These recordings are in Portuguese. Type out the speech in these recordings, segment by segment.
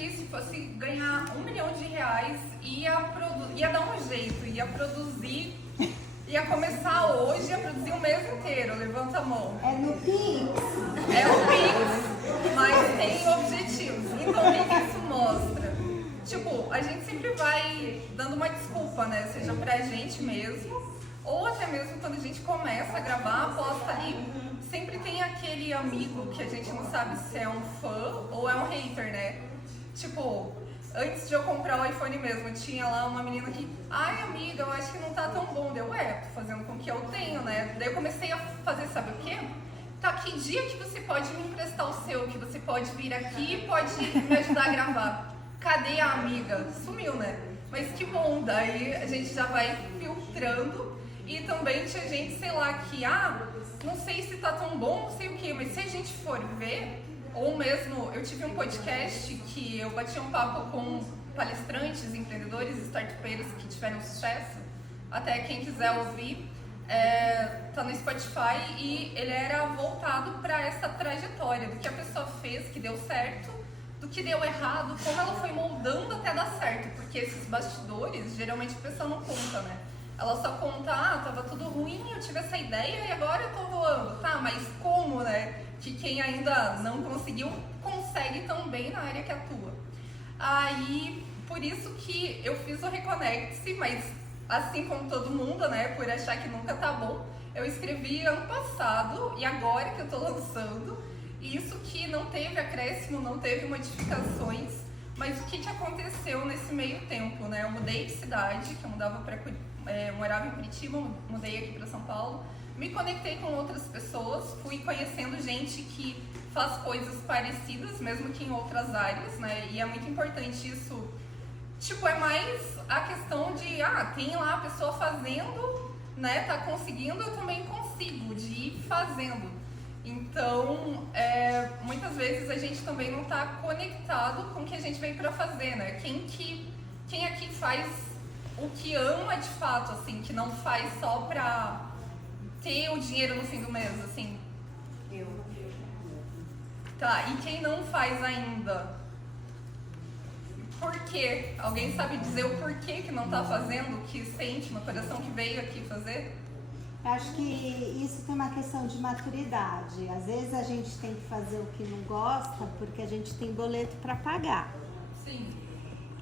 que se fosse ganhar R$1 milhão, ia dar um jeito, ia produzir, ia começar hoje a produzir o mês inteiro. Levanta a mão. É no Pix? É o Pix, mas tem objetivos. Então o que isso mostra? Tipo, a gente sempre vai dando uma desculpa, né? Seja pra gente mesmo, ou até mesmo quando a gente começa a gravar, posta ali. Sempre tem aquele amigo que a gente não sabe se é um fã ou é um hater, né? Tipo, antes de eu comprar o iPhone mesmo, tinha lá uma menina que, ai amiga, eu acho que não tá tão bom. Deu, tô fazendo com o que eu tenho, né? Daí eu comecei a fazer, sabe o quê? Tá, que dia que você pode me emprestar o seu, que você pode vir aqui e pode me ajudar a gravar? Cadê a amiga? Sumiu, né? Mas que bom, daí a gente já vai filtrando. E também tinha gente, sei lá, que, não sei se tá tão bom, não sei o que, mas se a gente for ver, ou mesmo, eu tive um podcast que eu bati um papo com palestrantes, empreendedores, startupeiros que tiveram sucesso, até quem quiser ouvir, tá no Spotify, e ele era voltado para essa trajetória, do que a pessoa fez, que deu certo, do que deu errado, como ela foi moldando até dar certo, porque esses bastidores, geralmente a pessoa não conta, né? Ela só conta, tava tudo ruim, eu tive essa ideia e agora eu tô voando. Tá, mas como, né? Que quem ainda não conseguiu, consegue também na área que atua. Aí, por isso que eu fiz o Reconecte-se, mas assim como todo mundo, né? Por achar que nunca tá bom, eu escrevi ano passado e agora que eu tô lançando. Isso que não teve acréscimo, não teve modificações. Mas o que aconteceu nesse meio tempo, né? Eu mudei de cidade, que eu morava em Curitiba, mudei aqui para São Paulo, me conectei com outras pessoas, fui conhecendo gente que faz coisas parecidas, mesmo que em outras áreas, né? E é muito importante isso. Tipo, é mais a questão de, tem lá a pessoa fazendo, né? Tá conseguindo, eu também consigo, de ir fazendo. Então, muitas vezes a gente também não está conectado com o que a gente veio para fazer, né? Quem aqui faz o que ama de fato, assim, que não faz só pra ter o dinheiro no fim do mês, assim? Eu. Tá, e quem não faz ainda? Por quê? Alguém sabe dizer o porquê que não tá fazendo, o que sente no coração, que veio aqui fazer? Eu acho que isso tem uma questão de maturidade. Às vezes a gente tem que fazer o que não gosta porque a gente tem boleto para pagar. Sim.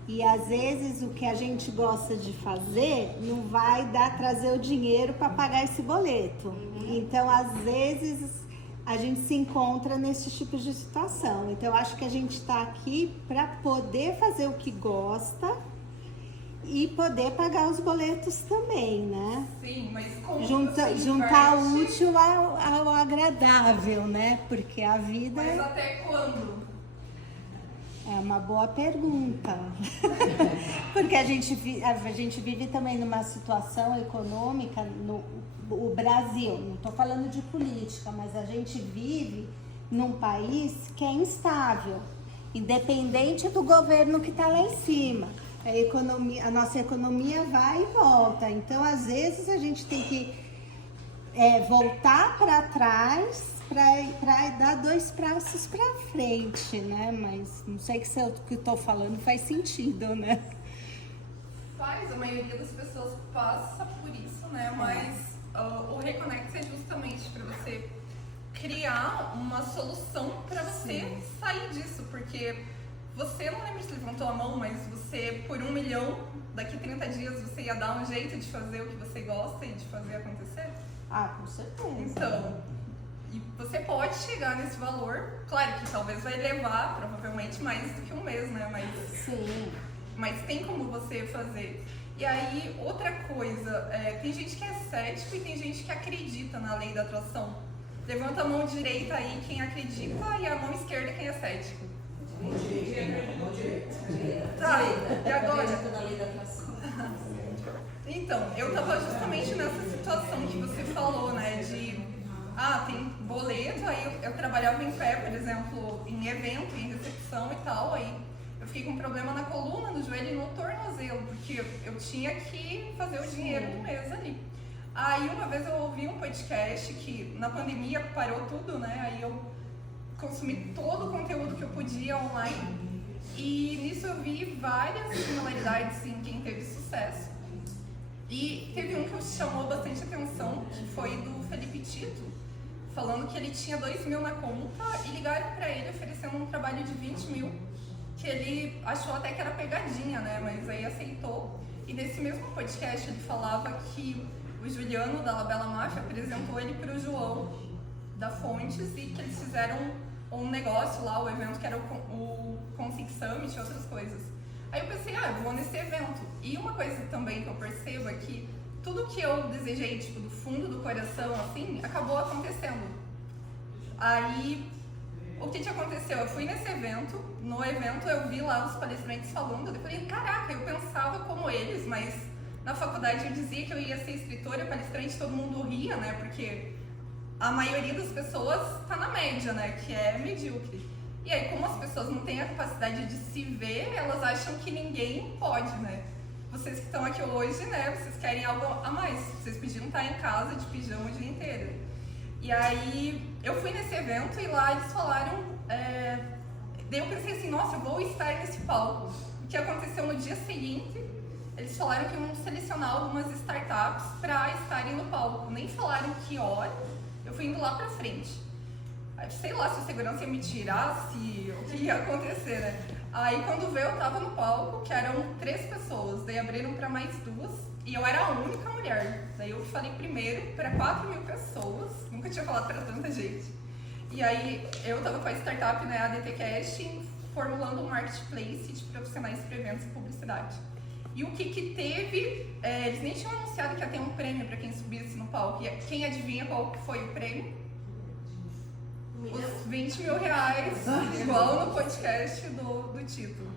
E às vezes o que a gente gosta de fazer não vai trazer o dinheiro para pagar esse boleto. Então, às vezes a gente se encontra nesse tipo de situação. Então, eu acho que a gente está aqui para poder fazer o que gosta e poder pagar os boletos também, né? Sim, mas como juntar o útil ao agradável, né? Porque a vida... Mas até quando? É uma boa pergunta. Porque a gente vive também numa situação econômica, o Brasil, não estou falando de política, mas a gente vive num país que é instável, independente do governo que está lá em cima. A nossa economia vai e volta. Então, às vezes, a gente tem que voltar para trás para dar 2 passos para frente, né? Mas não sei se o que eu tô falando faz sentido, né? Faz, a maioria das pessoas passa por isso, né? Mas o Reconnect é justamente para você criar uma solução para você sair disso, porque você, não lembro se levantou a mão, mas você, por 1 milhão, daqui 30 dias você ia dar um jeito de fazer o que você gosta e de fazer acontecer? Com certeza. Então, e você pode chegar nesse valor, claro que talvez vai levar, provavelmente, mais do que um mês, né? Mas tem como você fazer. E aí, outra coisa, tem gente que é cético e tem gente que acredita na lei da atração. Levanta a mão direita aí quem acredita e a mão esquerda quem é cético. Tá, e agora? Então, eu tava justamente nessa situação que você falou, né, de tem boleto, aí eu trabalhava em pé, por exemplo, em evento, em recepção e tal, aí eu fiquei com um problema na coluna, no joelho e no tornozelo, porque eu tinha que fazer o dinheiro do mês ali. Aí uma vez eu ouvi um podcast que na pandemia parou tudo, né, aí eu consumi todo o conteúdo que eu podia online e vi várias similaridades em quem teve sucesso. E teve um que chamou bastante atenção, que foi do Felipe Tito, falando que ele tinha 2 mil na conta e ligaram para ele oferecendo um trabalho de 20 mil, que ele achou até que era pegadinha, né? Mas aí aceitou. E nesse mesmo podcast ele falava que o Juliano da Labela Máfia apresentou ele para o João da Fontes e que eles fizeram um negócio lá, o evento que era o Consig Summit e outras coisas. Aí eu pensei, eu vou nesse evento. E uma coisa também que eu percebo é que tudo que eu desejei, tipo, do fundo do coração, assim, acabou acontecendo. Aí, o que aconteceu? Eu fui nesse evento, no evento eu vi lá os palestrantes falando, eu falei, caraca, eu pensava como eles, mas na faculdade eu dizia que eu ia ser escritora, palestrante, todo mundo ria, né, porque a maioria das pessoas tá na média, né, que é medíocre. E aí, como as pessoas não têm a capacidade de se ver, elas acham que ninguém pode, né? Vocês que estão aqui hoje, né, vocês querem algo a mais. Vocês pediram estar em casa de pijama o dia inteiro. E aí, eu fui nesse evento e lá eles falaram... Daí eu pensei assim, nossa, eu vou estar nesse palco. O que aconteceu no dia seguinte, eles falaram que iam selecionar algumas startups para estarem no palco. Nem falaram que hora, eu fui indo lá pra frente. Sei lá se o segurança ia me tirar, se o que ia acontecer, né? Aí quando veio eu tava no palco, que eram 3 pessoas, daí abriram para mais 2 e eu era a única mulher. Daí eu falei primeiro para 4 mil pessoas, nunca tinha falado para tanta gente. E aí eu tava com a startup, né, a DT Cash, formulando um marketplace de profissionais para eventos e publicidade. E o que teve, eles nem tinham anunciado que ia ter um prêmio para quem subisse no palco. E quem adivinha qual foi o prêmio? Os 20 mil reais, igual no podcast do título.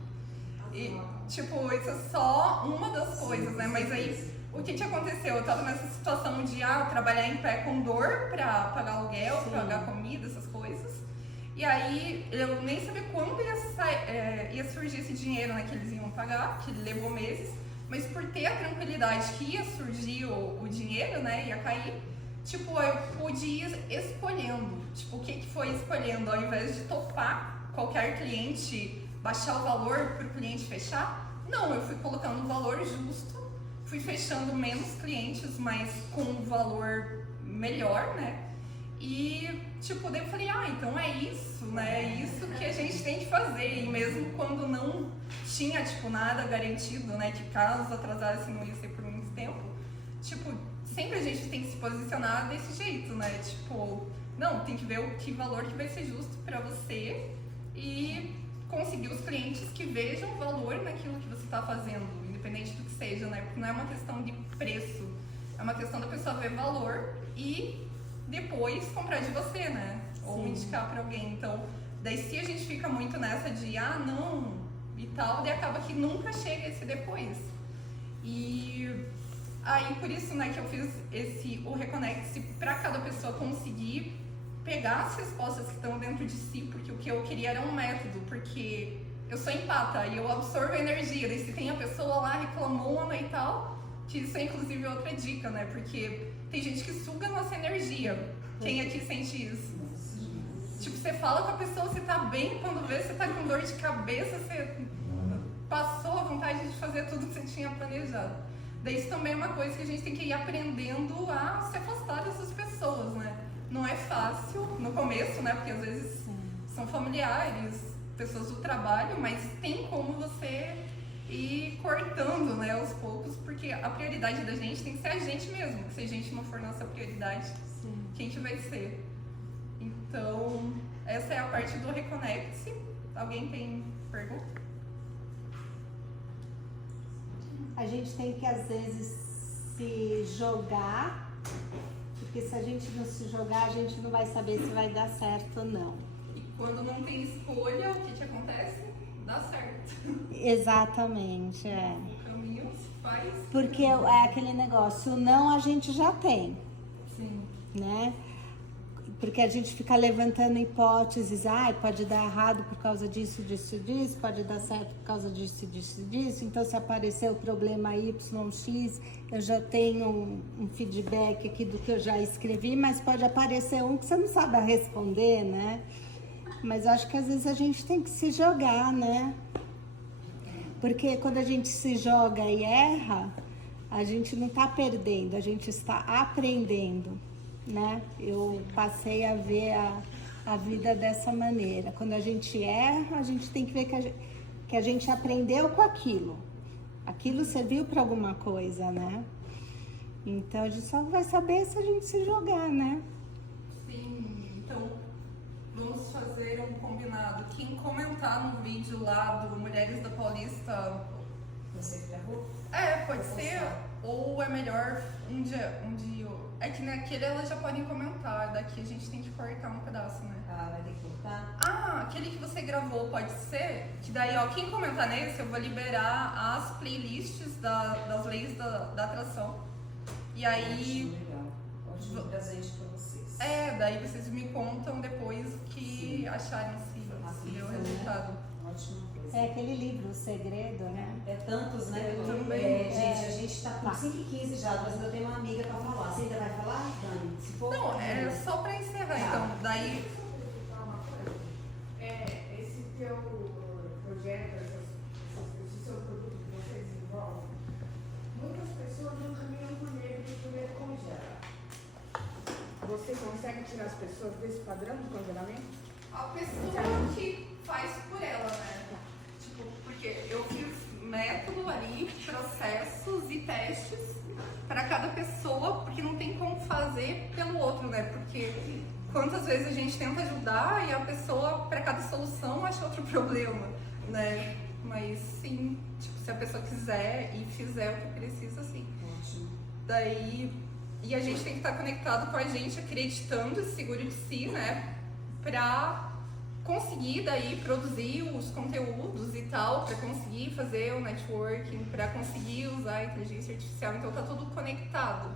E, tipo, isso é só uma das coisas, né? Mas aí, o que aconteceu? Eu tava nessa situação de trabalhar em pé com dor pra pagar aluguel, pra pagar comida, essas coisas. E aí, eu nem sabia quando ia surgir esse dinheiro, né, que eles iam pagar, que levou meses. Mas por ter a tranquilidade que ia surgir o dinheiro, né, ia cair, tipo, eu pude ir escolhendo. Tipo, o que foi escolhendo? Ao invés de topar qualquer cliente, baixar o valor para o cliente fechar, não, eu fui colocando um valor justo, fui fechando menos clientes, mas com um valor melhor, né? E, tipo, daí eu falei, então é isso, né? É isso que a gente tem que fazer. E mesmo quando não tinha, tipo, nada garantido, né? Que caso atrasasse não ia ser por muito tempo, tipo, sempre a gente tem que se posicionar desse jeito, né? Tipo, não, tem que ver o que valor que vai ser justo para você e conseguir os clientes que vejam valor naquilo que você está fazendo, independente do que seja, né? Porque não é uma questão de preço, é uma questão da pessoa ver valor e depois comprar de você, né? Ou indicar para alguém. Então, daí se a gente fica muito nessa de, não, e tal, daí acaba que nunca chega esse depois. E aí, por isso, né, que eu fiz o Reconecte-se para cada pessoa conseguir pegar as respostas que estão dentro de si, porque o que eu queria era um método, porque eu sou empata e eu absorvo a energia. Daí se tem a pessoa lá reclamona e tal, que isso é inclusive outra dica, né, porque tem gente que suga a nossa energia. Quem aqui sente isso? Tipo, você fala com a pessoa, você tá bem, quando vê você tá com dor de cabeça, você passou a vontade de fazer tudo que você tinha planejado. Daí isso também é uma coisa que a gente tem que ir aprendendo a se afastar dessas pessoas, né? Não é fácil no começo, né? Porque às vezes são familiares, pessoas do trabalho, mas tem como você ir cortando, né, aos poucos, porque a prioridade da gente tem que ser a gente mesmo. Se a gente não for nossa prioridade, quem que vai ser? Então, essa é a parte do Reconecte-se. Alguém tem pergunta? A gente tem que, às vezes, se jogar, porque se a gente não se jogar, a gente não vai saber se vai dar certo ou não. E quando não tem escolha, o que acontece? Dá certo. Exatamente, O caminho se faz. Porque é aquele negócio, o não a gente já tem. Sim. Né? Porque a gente fica levantando hipóteses, pode dar errado por causa disso, disso, disso, pode dar certo por causa disso, disso, disso. Então, se aparecer o problema YX, eu já tenho um feedback aqui do que eu já escrevi, mas pode aparecer um que você não sabe responder, né? Mas acho que às vezes a gente tem que se jogar, né? Porque quando a gente se joga e erra, a gente não está perdendo, a gente está aprendendo, né? Eu passei a ver a vida dessa maneira. Quando a gente erra, a gente tem que ver que a gente aprendeu com aquilo. Aquilo serviu para alguma coisa, né? Então a gente só vai saber se a gente se jogar, né? Sim, então vamos fazer um combinado. Quem comentar no vídeo lá do Mulheres da Paulista. Você gravou? Pode ser. Ou é melhor um dia. É que naquele elas já podem comentar. Daqui a gente tem que cortar um pedaço, né? Ah, vai ter que cortar? Aquele que você gravou pode ser? Que daí, ó, quem comentar nesse, eu vou liberar as playlists das leis da atração. E aí. Ótimo, legal. Ótimo presente pra vocês. Daí vocês me contam depois o que acharem se deu o resultado. Ótima coisa. É aquele livro, O Segredo, né? É tantos, né? Eu também. Gente, a gente tá com 5h15 já, mas eu tenho uma amiga pra falar. Você ainda vai falar, Dani? Se for, Não, é só pra encerrar, então. Daí. Esse teu projeto, esse seu produto que você desenvolve, muitas pessoas não caminham por medo de poder congelar. Você consegue tirar as pessoas desse padrão de congelamento? A pessoa que faz por ela, né? Tipo, porque eu fiz método ali, processos e testes para cada pessoa, porque não tem como fazer pelo outro, né? Porque quantas vezes a gente tenta ajudar e a pessoa, para cada solução, acha outro problema, né? Mas sim, tipo, se a pessoa quiser e fizer o que precisa, sim. Ótimo. Daí, e a gente tem que estar conectado com a gente, acreditando, seguro de si, né? Pra conseguir daí produzir os conteúdos e tal, pra conseguir fazer o networking, pra conseguir usar a inteligência artificial. Então tá tudo conectado,